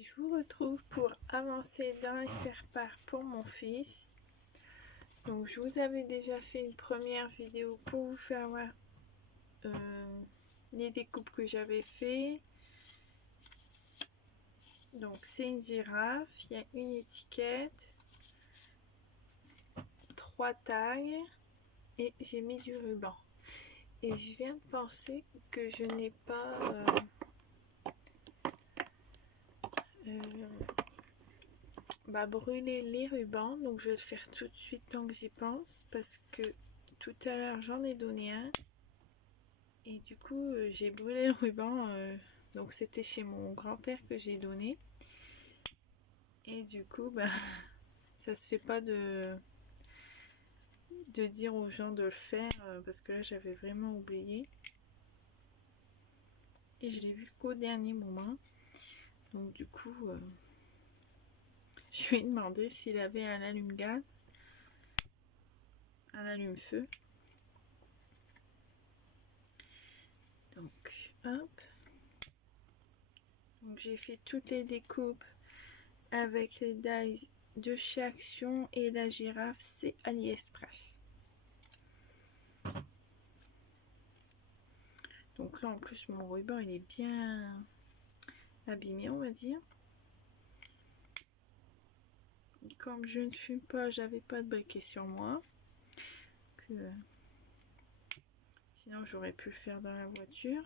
Je vous retrouve pour avancer dans les faire-part pour mon fils. Donc je vous avais déjà fait une première vidéo pour vous faire voir les découpes que j'avais fait. Donc c'est une girafe, il y a une étiquette, 3 tailles et j'ai mis du ruban. Et je viens de penser que je n'ai pas brûler les rubans, donc je vais le faire tout de suite tant que j'y pense, parce que tout à l'heure j'en ai donné un et du coup j'ai brûlé le ruban, donc c'était chez mon grand-père que j'ai donné, et du coup ça se fait pas de dire aux gens de le faire, parce que là j'avais vraiment oublié et je l'ai vu qu'au dernier moment. Donc du coup je lui ai demandé s'il avait un allume-gaz, un allume-feu. Donc hop, donc j'ai fait toutes les découpes avec les dies de chez Action, et la girafe c'est AliExpress. Donc là en plus mon ruban il est bien abîmé, on va dire. Et comme je ne fume pas, j'avais pas de briquet sur moi, sinon j'aurais pu le faire dans la voiture.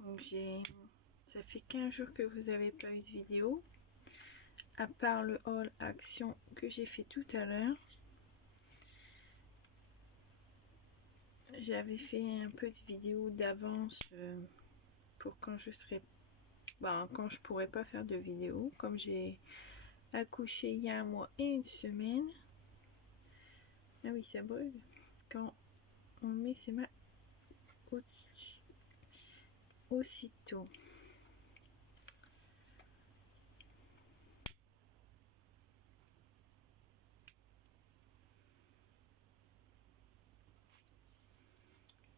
Donc ça fait 15 jours que vous n'avez pas eu de vidéo, à part le haul Action que j'ai fait tout à l'heure. J'avais fait un peu de vidéo d'avance pour quand je serai, quand je pourrais pas faire de vidéo, comme j'ai accouché il y a 1 mois et 1 semaine. Ah oui, ça brûle quand on met ses mains aussitôt.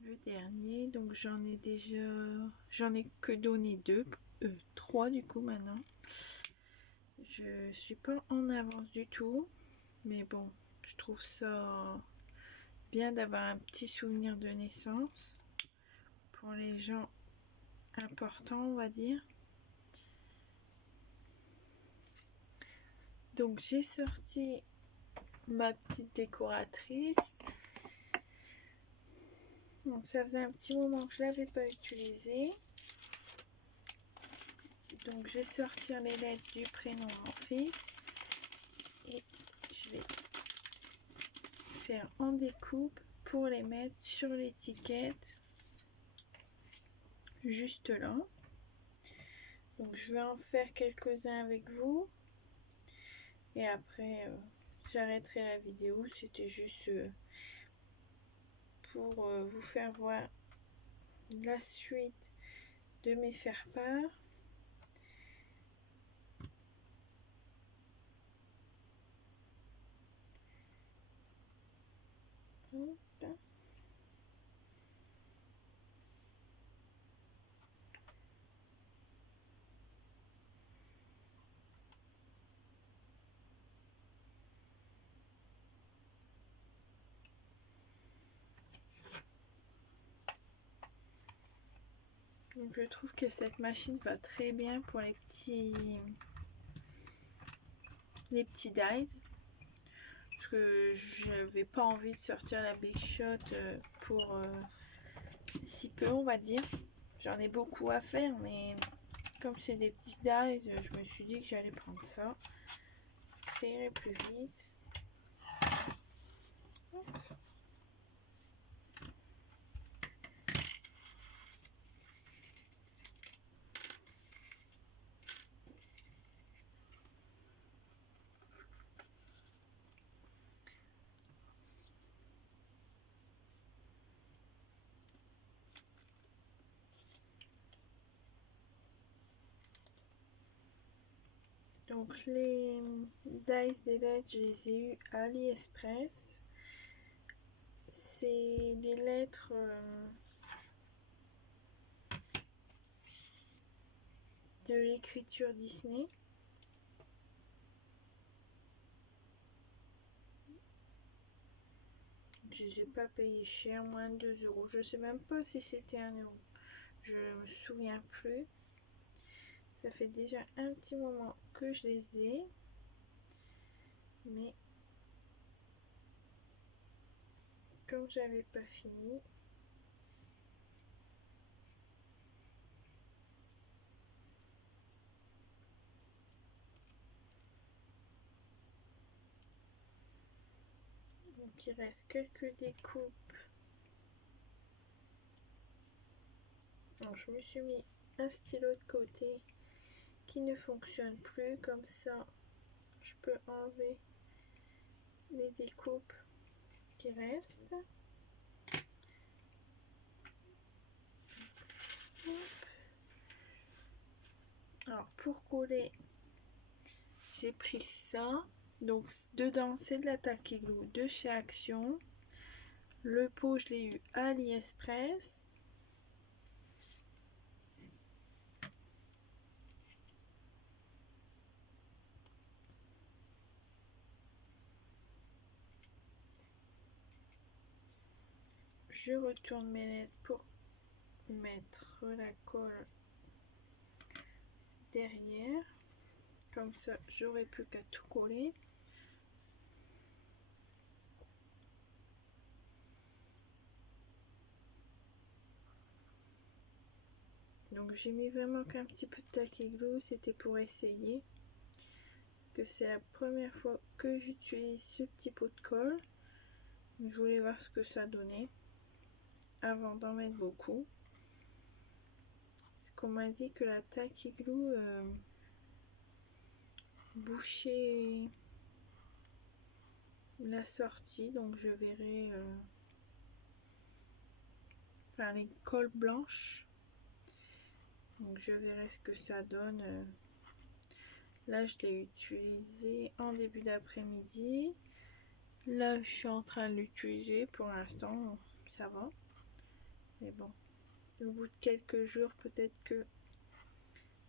Le dernier, donc j'en ai que donné 3 du coup maintenant. Je suis pas en avance du tout, mais bon, je trouve ça bien d'avoir un petit souvenir de naissance pour les gens importants, on va dire. Donc j'ai sorti ma petite décoratrice. Donc ça faisait un petit moment que je l'avais pas utilisée. Donc je vais sortir les lettres du prénom de mon fils et je vais faire en découpe pour les mettre sur l'étiquette juste là. Donc je vais en faire quelques-uns avec vous et après j'arrêterai la vidéo. C'était juste pour vous faire voir la suite de mes faire-part. Donc je trouve que cette machine va très bien pour les petits dies, parce que j'avais pas envie de sortir la Big Shot pour si peu, on va dire. J'en ai beaucoup à faire, mais comme c'est des petits dies, je me suis dit que j'allais prendre ça, ça irait plus vite. Hop. Donc les dice des lettres, je les ai eu à AliExpress. C'est les lettres de l'écriture Disney. Je les ai pas payé cher, moins de 2 €. Je sais même pas si c'était 1 €. Je me souviens plus. Ça fait déjà un petit moment que je les ai. Mais comme j'avais pas fini, donc il reste quelques découpes. Donc je me suis mis un stylo de côté qui ne fonctionne plus, comme ça je peux enlever les découpes qui restent. Alors pour coller, j'ai pris ça. Donc dedans c'est de la tacky glue de chez Action. Le pot je l'ai eu à AliExpress. Je retourne mes lettres pour mettre la colle derrière. Comme ça, j'aurai plus qu'à tout coller. Donc j'ai mis vraiment qu'un petit peu de tacky glue, c'était pour essayer. Parce que c'est la première fois que j'utilise ce petit pot de colle. Je voulais voir ce que ça donnait avant d'en mettre beaucoup. Parce qu'on m'a dit que la tacky glue bouchait la sortie, donc je verrai enfin les colles blanches, donc je verrai ce que ça donne. Là je l'ai utilisé en début d'après-midi, là je suis en train de l'utiliser. Pour l'instant ça va, mais bon, au bout de quelques jours peut-être que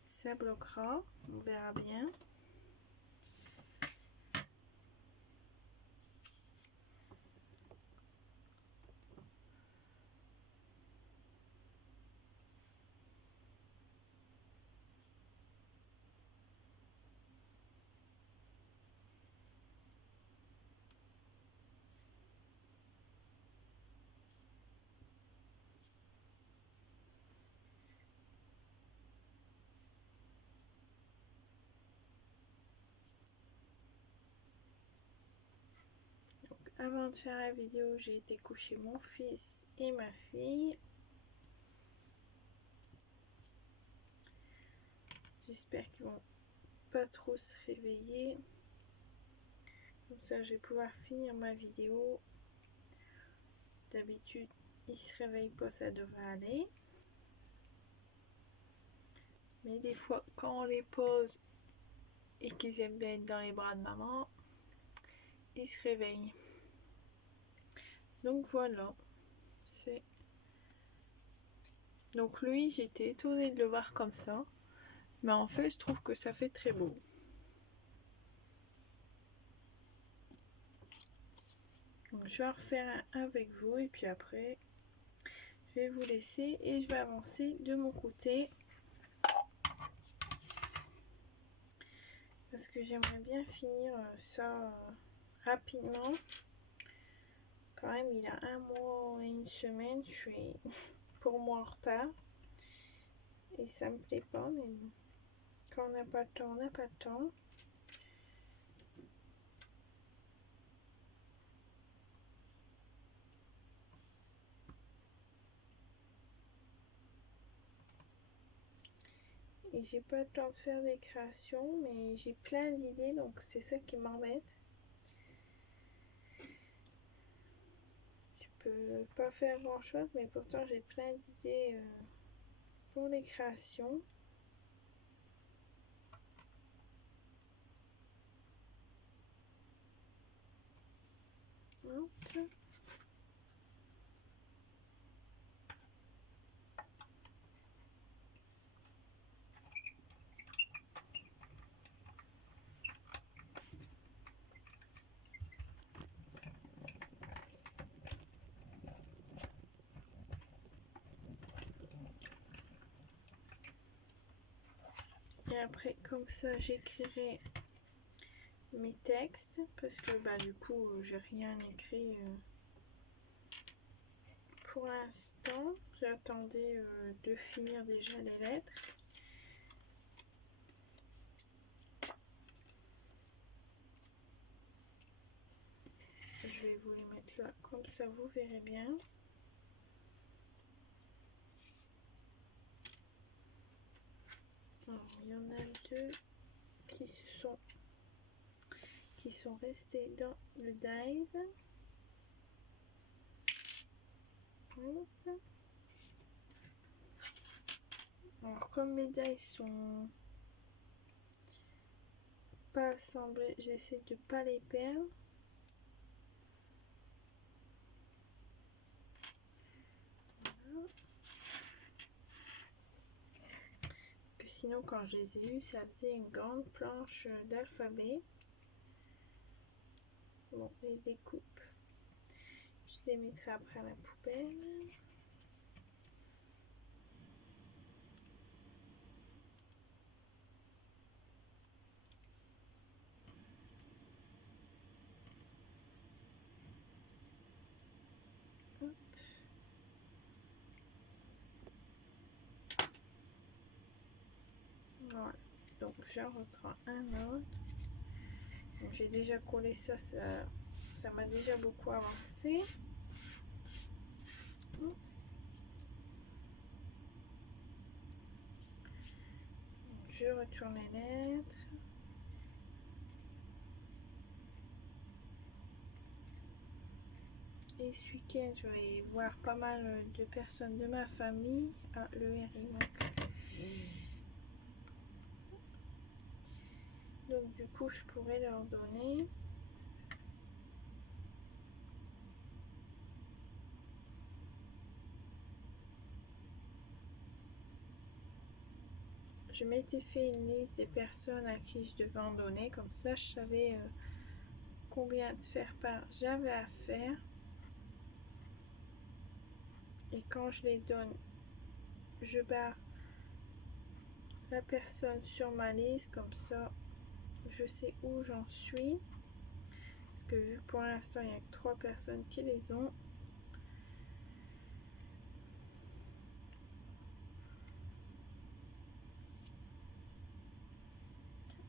ça bloquera, on verra bien. Avant de faire la vidéo, j'ai été coucher mon fils et ma fille. J'espère qu'ils vont pas trop se réveiller. Comme ça, je vais pouvoir finir ma vidéo. D'habitude, ils se réveillent pas, ça devrait aller. Mais des fois, quand on les pose et qu'ils aiment bien être dans les bras de maman, ils se réveillent. Donc voilà, c'est... Donc lui, j'étais étonnée de le voir comme ça, mais en fait, je trouve que ça fait très beau. Donc je vais en refaire un avec vous et puis après, je vais vous laisser et je vais avancer de mon côté. Parce que j'aimerais bien finir ça rapidement. Quand même, il y a 1 mois et 1 semaine, je suis pour moi en retard. Et ça me plaît pas, mais quand on n'a pas le temps, on n'a pas le temps. Et j'ai pas le temps de faire des créations, mais j'ai plein d'idées, donc c'est ça qui m'embête. Je peux pas faire grand chose, mais pourtant j'ai plein d'idées pour les créations. Hop. Et après, comme ça, j'écrirai mes textes parce que bah du coup j'ai rien écrit pour l'instant. J'attendais de finir déjà les lettres. Je vais vous les mettre là, comme ça vous verrez bien. Alors, il y en a deux qui sont restés dans le dive. Hop. Alors comme mes dies sont pas assemblés, j'essaie de pas les perdre. Voilà. Que sinon quand je les ai eus, ça faisait une grande planche d'alphabet. Bon, les découpes, je les mettrai après à la poubelle. Hop. Voilà, donc j'en reprends un autre. J'ai déjà collé ça, ça m'a déjà beaucoup avancé. Je retourne les lettres. Et ce week-end, je vais voir pas mal de personnes de ma famille. Ah, le R, il manque. Donc du coup, je pourrais leur donner. Je m'étais fait une liste des personnes à qui je devais en donner. Comme ça, je savais combien de faire-part j'avais à faire. Et quand je les donne, je barre la personne sur ma liste. Comme ça, je sais où j'en suis. Parce que vu que pour l'instant, il n'y a que 3 personnes qui les ont.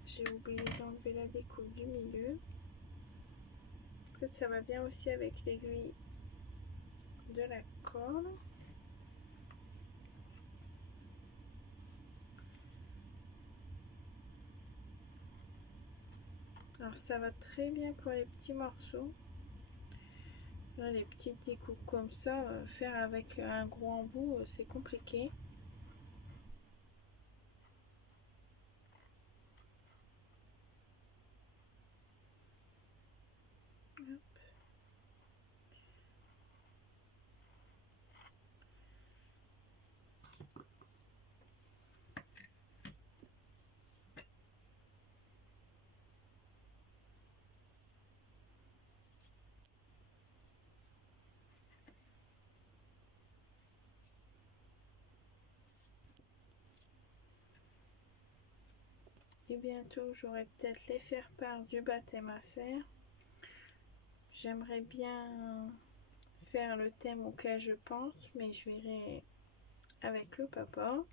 J'ai oublié d'enlever la découpe du milieu. En fait, ça va bien aussi avec l'aiguille de la corde. Alors ça va très bien pour les petits morceaux. Là, les petites découpes comme ça, faire avec un gros embout, c'est compliqué. Hop. Et bientôt, j'aurai peut-être les faire-part du baptême à faire. J'aimerais bien faire le thème auquel je pense, mais je verrai avec le papa.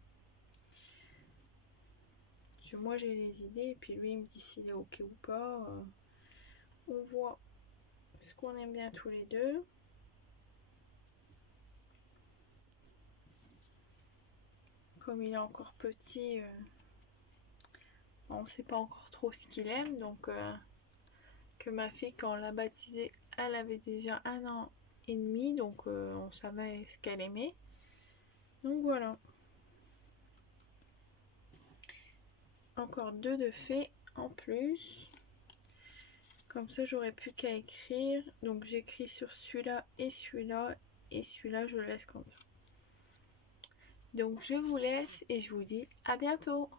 Parce que moi, j'ai les idées, et puis lui, il me dit s'il est ok ou pas. On voit ce qu'on aime bien tous les deux. Comme il est encore petit, on ne sait pas encore trop ce qu'il aime, donc que ma fille, quand on l'a baptisée, elle avait déjà 1 an et demi, donc on savait ce qu'elle aimait. Donc voilà. Encore 2 de faits en plus. Comme ça, j'aurais plus qu'à écrire. Donc, j'écris sur celui-là et celui-là. Et celui-là, je le laisse comme ça. Donc, je vous laisse et je vous dis à bientôt.